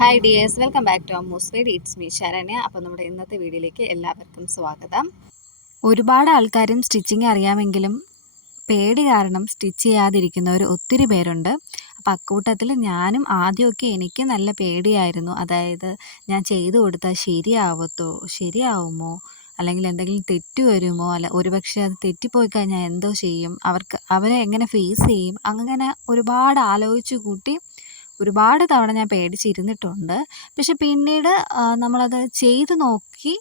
Hi dears, welcome back to Ammu's video. It's me Saranya. അപ്പോൾ നമ്മുടെ ഇന്നത്തെ വീഡിയോയിലേക്ക് എല്ലാവർക്കും സ്വാഗതം. ഒരുപാട് ആൾക്കാരും സ്റ്റിച്ചിങ് അറിയാമെങ്കിലും പേടി കാരണം സ്റ്റിച്ച് ചെയ്യാതിരിക്കുന്നവർ ഒത്തിരി പേരുണ്ട്. അപ്പോൾ അക്കൂട്ടത്തിൽ ഞാനും ആദ്യമൊക്കെ എനിക്ക് നല്ല പേടിയായിരുന്നു. അതായത് ഞാൻ ചെയ്തു കൊടുത്താൽ ശരിയാവുമോ, അല്ലെങ്കിൽ എന്തെങ്കിലും തെറ്റ് വരുമോ, ഒരുപക്ഷെ അത് തെറ്റിപ്പോയി കഴിഞ്ഞാൽ എന്തോ ചെയ്യും, അവരെ എങ്ങനെ ഫേസ് ചെയ്യും, അങ്ങനെ ഒരുപാട് ആലോചിച്ച് കൂട്ടി ഒരുപാട് തവണ ഞാൻ പേടിച്ചിരുന്നിട്ടുണ്ട്. പക്ഷെ പിന്നീട് നമ്മളത് ചെയ്ത് നോക്കി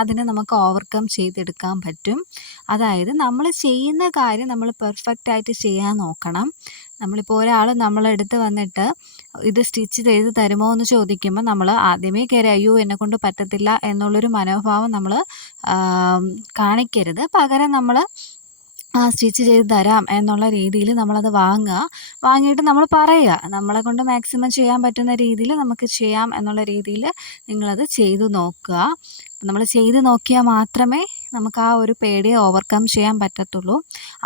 അതിനെ നമുക്ക് ഓവർകം ചെയ്തെടുക്കാൻ പറ്റും. അതായത് നമ്മൾ ചെയ്യുന്ന കാര്യം നമ്മൾ പെർഫെക്റ്റായിട്ട് ചെയ്യാൻ നോക്കണം. നമ്മളിപ്പോൾ ഒരാൾ നമ്മളടുത്ത് വന്നിട്ട് ഇത് സ്റ്റിച്ച് ചെയ്ത് തരുമോ എന്ന് ചോദിക്കുമ്പോൾ നമ്മൾ ആദ്യമേ കയറി അയ്യോ എന്നെക്കൊണ്ട് പറ്റത്തില്ല എന്നുള്ളൊരു മനോഭാവം നമ്മൾ കാണിക്കരുത്. പകരം നമ്മൾ സ്റ്റിച്ച് ചെയ്ത് തരാം എന്നുള്ള രീതിയിൽ നമ്മളത് വാങ്ങിയിട്ട് നമ്മൾ പറയുക, നമ്മളെ കൊണ്ട് മാക്സിമം ചെയ്യാൻ പറ്റുന്ന രീതിയിൽ നമുക്ക് ചെയ്യാം എന്നുള്ള രീതിയിൽ നിങ്ങളത് ചെയ്തു നോക്കുക. നമ്മൾ ചെയ്ത് നോക്കിയാൽ മാത്രമേ നമുക്ക് ആ ഒരു പേടിയെ ഓവർകം ചെയ്യാൻ പറ്റത്തുള്ളൂ.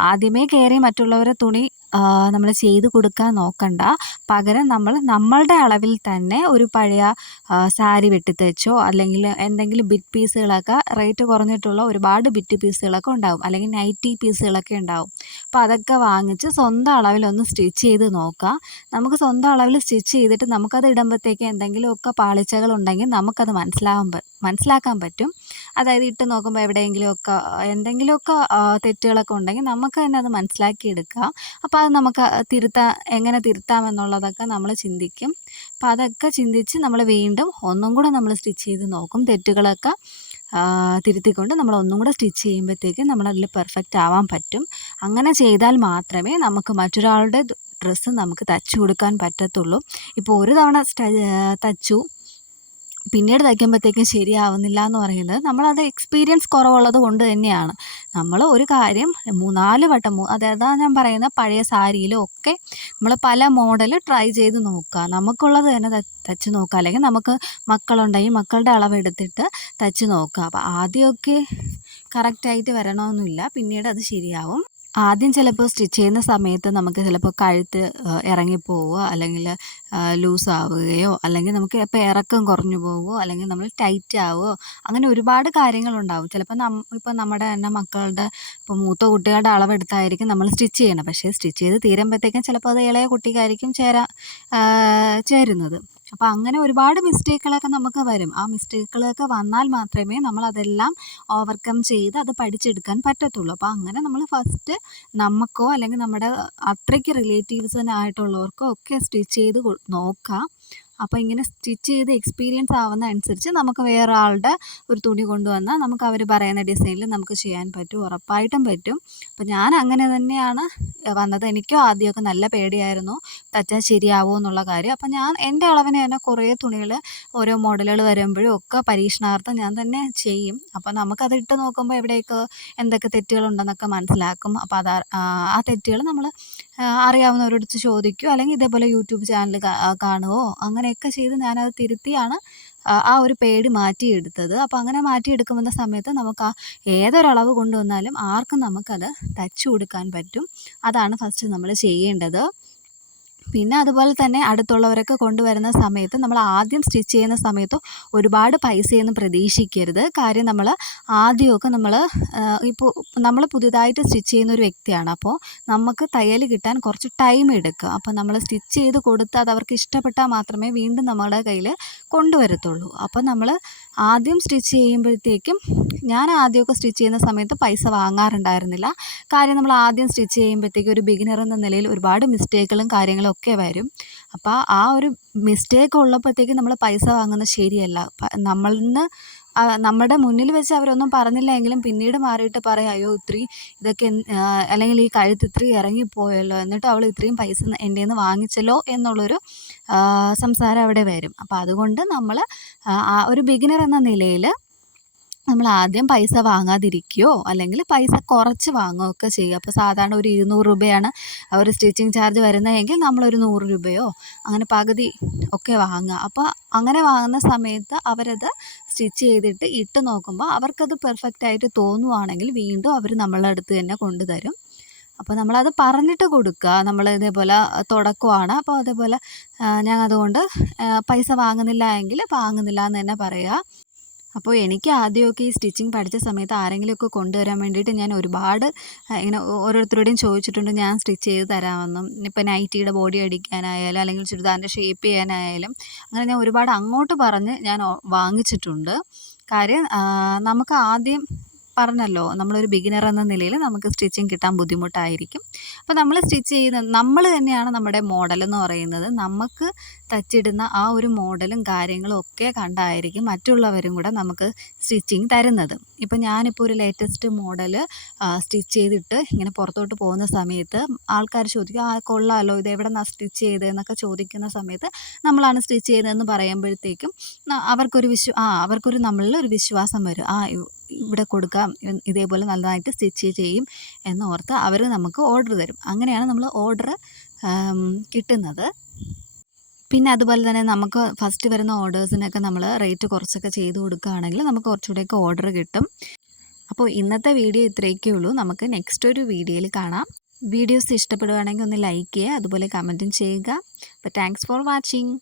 ആദ്യമേ കയറി മറ്റുള്ളവരെ തുണി നമ്മൾ ചെയ്ത് കൊടുക്കാൻ നോക്കണ്ട. പകരം നമ്മളുടെ അളവിൽ തന്നെ ഒരു പഴയ സാരി വെട്ടിത്തച്ചോ അല്ലെങ്കിൽ എന്തെങ്കിലും ബിറ്റ് പീസുകളൊക്കെ റേറ്റ് കുറഞ്ഞിട്ടുള്ള ഒരുപാട് ബിറ്റ് പീസുകളൊക്കെ ഉണ്ടാവും, അല്ലെങ്കിൽ നൈറ്റി പീസുകളൊക്കെ ഉണ്ടാവും. അപ്പോൾ അതൊക്കെ വാങ്ങിച്ച് സ്വന്തം അളവിലൊന്ന് സ്റ്റിച്ച് ചെയ്ത് നോക്കുക. നമുക്ക് സ്വന്തം അളവിൽ സ്റ്റിച്ച് ചെയ്തിട്ട് നമുക്കത് ഇടുമ്പോഴത്തേക്ക് എന്തെങ്കിലുമൊക്കെ പാളിച്ചകളുണ്ടെങ്കിൽ നമുക്കത് മനസ്സിലാക്കാൻ പറ്റും. അതായത് ഇട്ട് നോക്കുമ്പോൾ എവിടെയെങ്കിലുമൊക്കെ എന്തെങ്കിലുമൊക്കെ തെറ്റുകളൊക്കെ ഉണ്ടെങ്കിൽ നമുക്ക് തന്നെ അത് മനസ്സിലാക്കിയെടുക്കാം. അപ്പോൾ അത് നമുക്ക് എങ്ങനെ തിരുത്താമെന്നുള്ളതൊക്കെ നമ്മൾ ചിന്തിക്കും. അപ്പോൾ അതൊക്കെ ചിന്തിച്ച് നമ്മൾ വീണ്ടും ഒന്നും കൂടെ നമ്മൾ സ്റ്റിച്ച് ചെയ്ത് നോക്കും. തെറ്റുകളൊക്കെ തിരുത്തിക്കൊണ്ട് നമ്മൾ ഒന്നും കൂടെ സ്റ്റിച്ച് ചെയ്യുമ്പോഴത്തേക്കും നമ്മളതിൽ പെർഫെക്റ്റ് ആവാൻ പറ്റും. അങ്ങനെ ചെയ്താൽ മാത്രമേ നമുക്ക് മറ്റൊരാളുടെ ഡ്രസ്സ് നമുക്ക് തയ്ച്ചു കൊടുക്കാൻ പറ്റത്തുള്ളൂ. ഇപ്പോൾ ഒരു തവണ തയ്ച്ചു, പിന്നീട് തയ്ക്കുമ്പോഴത്തേക്കും ശരിയാവുന്നില്ല എന്ന് പറയുന്നത് നമ്മളത് എക്സ്പീരിയൻസ് കുറവുള്ളത് കൊണ്ട് തന്നെയാണ്. നമ്മൾ ഒരു കാര്യം 3-4 വട്ടം, അതായത് ഞാൻ പറയുന്ന പഴയ സാരിയിലും ഒക്കെ നമ്മൾ പല മോഡൽ ട്രൈ ചെയ്ത് നോക്കുക. നമുക്കുള്ളത് തന്നെ തയ്ച്ച് നോക്കുക. അല്ലെങ്കിൽ നമുക്ക് മക്കളുണ്ടെങ്കിൽ മക്കളുടെ അളവെടുത്തിട്ട് തയ്ച്ച് നോക്കുക. അപ്പോൾ ആദ്യമൊക്കെ കറക്റ്റായിട്ട് വരണമെന്നില്ല, പിന്നീട് അത് ശരിയാവും. ആദ്യം ചിലപ്പോൾ സ്റ്റിച്ച് ചെയ്യുന്ന സമയത്ത് നമുക്ക് ചിലപ്പോൾ കഴുത്ത് ഇറങ്ങിപ്പോവുക, അല്ലെങ്കിൽ ലൂസാവുകയോ, അല്ലെങ്കിൽ നമുക്ക് ഇപ്പോൾ ഇറക്കം കുറഞ്ഞു പോവുകയോ, അല്ലെങ്കിൽ നമ്മൾ ടൈറ്റ് ആവുകയോ, അങ്ങനെ ഒരുപാട് കാര്യങ്ങളുണ്ടാവും. ചിലപ്പോൾ ഇപ്പോൾ നമ്മുടെ തന്നെ മക്കളുടെ ഇപ്പോൾ മൂത്ത കുട്ടികളുടെ അളവെടുത്തായിരിക്കും നമ്മൾ സ്റ്റിച്ച് ചെയ്യണം. പക്ഷേ സ്റ്റിച്ച് ചെയ്ത് തീരുമ്പോഴത്തേക്കും ചിലപ്പോൾ അത് ഇളയ കുട്ടിക്കായിരിക്കും ചേരുന്നത്. അപ്പോൾ അങ്ങനെ ഒരുപാട് മിസ്റ്റേക്കുകളൊക്കെ നമുക്ക് വരും. ആ മിസ്റ്റേക്കുകളൊക്കെ വന്നാൽ മാത്രമേ നമ്മളതെല്ലാം ഓവർകം ചെയ്ത് അത് പഠിച്ചെടുക്കാൻ പറ്റത്തുള്ളൂ. അപ്പോൾ അങ്ങനെ നമ്മൾ ഫസ്റ്റ് നമുക്കോ അല്ലെങ്കിൽ നമ്മുടെ അത്രയ്ക്ക് റിലേറ്റീവ്സിനായിട്ടുള്ളവർക്കോ ഒക്കെ സ്റ്റിച്ച് ചെയ്ത് നോക്കാം. അപ്പോൾ ഇങ്ങനെ സ്റ്റിച്ച് ചെയ്ത് എക്സ്പീരിയൻസ് ആവുന്ന അനുസരിച്ച് നമുക്ക് വേറെ ആളുടെ ഒരു തുണി കൊണ്ടുവന്നാൽ നമുക്ക് അവർ പറയുന്ന ഡിസൈനിൽ നമുക്ക് ചെയ്യാൻ പറ്റും, ഉറപ്പായിട്ടും പറ്റും. അപ്പോൾ ഞാൻ അങ്ങനെ തന്നെയാണ് വന്നത്. എനിക്കും ആദ്യമൊക്കെ നല്ല പേടിയായിരുന്നു തയ്ച്ചാൽ ശരിയാവുമോ എന്നുള്ള കാര്യം. അപ്പോൾ ഞാൻ എൻ്റെ അളവിന് തന്നെ കുറേ തുണികൾ ഓരോ മോഡലുകൾ വരുമ്പോഴും ഒക്കെ പരീക്ഷണാർത്ഥം ഞാൻ തന്നെ ചെയ്യും. അപ്പോൾ നമുക്കത് ഇട്ട് നോക്കുമ്പോൾ എവിടെയൊക്കെ എന്തൊക്കെ തെറ്റുകളുണ്ടെന്നൊക്കെ മനസ്സിലാക്കും. അപ്പോൾ ആ തെറ്റുകൾ നമ്മൾ അറിയാവുന്നവരോട് ചോദിക്കുകയോ അല്ലെങ്കിൽ ഇതേപോലെ യൂട്യൂബ് ചാനൽ കാണുകയോ അങ്ങനെയൊക്കെ ചെയ്ത് ഞാനത് തിരുത്തിയാണ് ആ ഒരു പേടി മാറ്റിയെടുത്തത്. അപ്പോൾ അങ്ങനെ മാറ്റിയെടുക്കുന്ന സമയത്ത് നമുക്ക് ഏതൊരളവ് കൊണ്ടുവന്നാലും ആർക്കും നമുക്കത് തയ്ച്ചു കൊടുക്കാൻ പറ്റും. അതാണ് ഫസ്റ്റ് നമ്മൾ ചെയ്യേണ്ടത്. പിന്നെ അതുപോലെ തന്നെ അടുത്തുള്ളവരൊക്കെ കൊണ്ടുവരുന്ന സമയത്ത് നമ്മൾ ആദ്യം സ്റ്റിച്ച് ചെയ്യുന്ന സമയത്ത് ഒരുപാട് പൈസയൊന്നും പ്രതീക്ഷിക്കരുത്. കാര്യം നമ്മൾ ആദ്യമൊക്കെ ഇപ്പോൾ നമ്മൾ പുതിയതായിട്ട് സ്റ്റിച്ച് ചെയ്യുന്ന ഒരു വ്യക്തിയാണ്. അപ്പോൾ നമുക്ക് തയ്യൽ കിട്ടാൻ കുറച്ച് ടൈം എടുക്കും. അപ്പോൾ നമ്മൾ സ്റ്റിച്ച് ചെയ്ത് കൊടുത്ത് അത് അവർക്ക് ഇഷ്ടപ്പെട്ടാൽ മാത്രമേ വീണ്ടും നമ്മുടെ കയ്യിൽ കൊണ്ടുവരത്തുള്ളൂ. അപ്പോൾ നമ്മൾ ആദ്യം സ്റ്റിച്ച് ചെയ്യുമ്പോഴത്തേക്കും, ഞാൻ ആദ്യമൊക്കെ സ്റ്റിച്ച് ചെയ്യുന്ന സമയത്ത് പൈസ വാങ്ങാറുണ്ടായിരുന്നില്ല. കാര്യം നമ്മൾ ആദ്യം സ്റ്റിച്ച് ചെയ്യുമ്പോഴത്തേക്കും ഒരു ബിഗിനർ എന്ന നിലയിൽ ഒരുപാട് മിസ്റ്റേക്കുകളും കാര്യങ്ങളും ഒക്കെ വരും. അപ്പോൾ ആ ഒരു മിസ്റ്റേക്ക് ഉള്ളപ്പോഴത്തേക്കും നമ്മൾ പൈസ വാങ്ങുന്നത് ശരിയല്ല. നമ്മുടെ മുന്നിൽ വെച്ച് അവരൊന്നും പറഞ്ഞില്ല എങ്കിലും പിന്നീട് മാറിയിട്ട് പറയും അയ്യോ ഇതൊക്കെ അല്ലെങ്കിൽ ഈ കഴുത്ത് ഇത്രയും ഇറങ്ങിപ്പോയല്ലോ, എന്നിട്ട് അവൾ ഇത്രയും പൈസ എൻ്റെ നിന്ന് വാങ്ങിച്ചല്ലോ എന്നുള്ളൊരു സംസാരം അവിടെ വരും. അപ്പോൾ അതുകൊണ്ട് നമ്മൾ ഒരു ബിഗിനർ എന്ന നിലയിൽ നമ്മൾ ആദ്യം പൈസ വാങ്ങാതിരിക്കുകയോ അല്ലെങ്കിൽ പൈസ കുറച്ച് വാങ്ങുകയൊക്കെ ചെയ്യുക. അപ്പോൾ സാധാരണ ഒരു 200 രൂപയാണ് ഒരു സ്റ്റിച്ചിങ് ചാർജ് വരുന്നതെങ്കിൽ നമ്മളൊരു 100 രൂപയോ അങ്ങനെ പകുതി ഒക്കെ വാങ്ങുക. അപ്പോൾ അങ്ങനെ വാങ്ങുന്ന സമയത്ത് അവരത് സ്റ്റിച്ച് ചെയ്തിട്ട് ഇട്ട് നോക്കുമ്പോൾ അവർക്കത് പെർഫെക്റ്റായിട്ട് തോന്നുവാണെങ്കിൽ വീണ്ടും അവർ നമ്മളുടെ അടുത്ത് തന്നെ കൊണ്ടുതരും. അപ്പോൾ നമ്മളത് പറഞ്ഞിട്ട് കൊടുക്കുക. നമ്മൾ ഇതേപോലെ തുടക്കമാണ്, അപ്പോൾ അതേപോലെ ഞാൻ അതുകൊണ്ട് പൈസ വാങ്ങുന്നില്ല എങ്കിൽ വാങ്ങുന്നില്ല എന്ന് തന്നെ പറയുക. അപ്പോൾ എനിക്ക് ആദ്യമൊക്കെ ഈ സ്റ്റിച്ചിങ് പഠിച്ച സമയത്ത് ആരെങ്കിലുമൊക്കെ കൊണ്ടുവരാൻ വേണ്ടിയിട്ട് ഞാൻ ഒരുപാട് ഇങ്ങനെ ഓരോരുത്തരോടും ചോദിച്ചിട്ടുണ്ട്, ഞാൻ സ്റ്റിച്ച് ചെയ്ത് തരാമെന്നും. ഇപ്പോൾ നൈറ്റിയുടെ ബോഡി അടിക്കാനായാലും അല്ലെങ്കിൽ ചുരിദാറിൻ്റെ ഷേപ്പ് ചെയ്യാനായാലും അങ്ങനെ ഞാൻ ഒരുപാട് അങ്ങോട്ട് പറഞ്ഞ് ഞാൻ വാങ്ങിച്ചിട്ടുണ്ട്. കാര്യം നമുക്ക് ആദ്യം പറഞ്ഞല്ലോ, നമ്മളൊരു ബിഗിനർ എന്ന നിലയിൽ നമുക്ക് സ്റ്റിച്ചിങ് കിട്ടാൻ ബുദ്ധിമുട്ടായിരിക്കും. അപ്പോൾ നമ്മൾ സ്റ്റിച്ച് ചെയ്യുന്ന നമ്മൾ തന്നെയാണ് നമ്മുടെ മോഡലെന്ന് പറയുന്നത്. നമുക്ക് തച്ചിടുന്ന ആ ഒരു മോഡലും കാര്യങ്ങളും ഒക്കെ കണ്ടായിരിക്കും മറ്റുള്ളവരും കൂടെ നമുക്ക് സ്റ്റിച്ചിങ് തരുന്നത്. ഇപ്പം ഞാനിപ്പോൾ ഒരു ലേറ്റസ്റ്റ് മോഡൽ സ്റ്റിച്ച് ചെയ്തിട്ട് ഇങ്ങനെ പുറത്തോട്ട് പോകുന്ന സമയത്ത് ആൾക്കാർ ചോദിക്കും, കൊള്ളാമല്ലോ, ഇത് എവിടെ നിന്നാണ് സ്റ്റിച്ച് ചെയ്തതെന്നൊക്കെ ചോദിക്കുന്ന സമയത്ത് നമ്മളാണ് സ്റ്റിച്ച് ചെയ്തതെന്ന് പറയുമ്പോഴത്തേക്കും അവർക്കൊരു നമ്മളിൽ ഒരു വിശ്വാസം വരും. ഇവിടെ കൊടുക്കാം, ഇതേപോലെ നല്ലതായിട്ട് സ്റ്റിച്ച് ചെയ്യും എന്നോർത്ത് അവർ നമുക്ക് ഓർഡർ തരും. അങ്ങനെയാണ് നമ്മൾ ഓർഡർ കിട്ടുന്നത്. പിന്നെ അതുപോലെ തന്നെ നമുക്ക് ഫസ്റ്റ് വരുന്ന ഓർഡേഴ്സിനൊക്കെ നമ്മൾ റേറ്റ് കുറച്ചൊക്കെ ചെയ്ത് കൊടുക്കുകയാണെങ്കിൽ നമുക്ക് കുറച്ചുകൂടെയൊക്കെ ഓർഡർ കിട്ടും. അപ്പോൾ ഇന്നത്തെ വീഡിയോ ഇത്രയൊക്കെ ഉള്ളൂ. നമുക്ക് നെക്സ്റ്റ് ഒരു വീഡിയോയിൽ കാണാം. വീഡിയോസ് ഇഷ്ടപ്പെടുകയാണെങ്കിൽ ഒന്ന് ലൈക്ക് ചെയ്യുക, അതുപോലെ കമൻറ്റും ചെയ്യുക. അപ്പോൾ താങ്ക്സ് ഫോർ വാച്ചിങ്.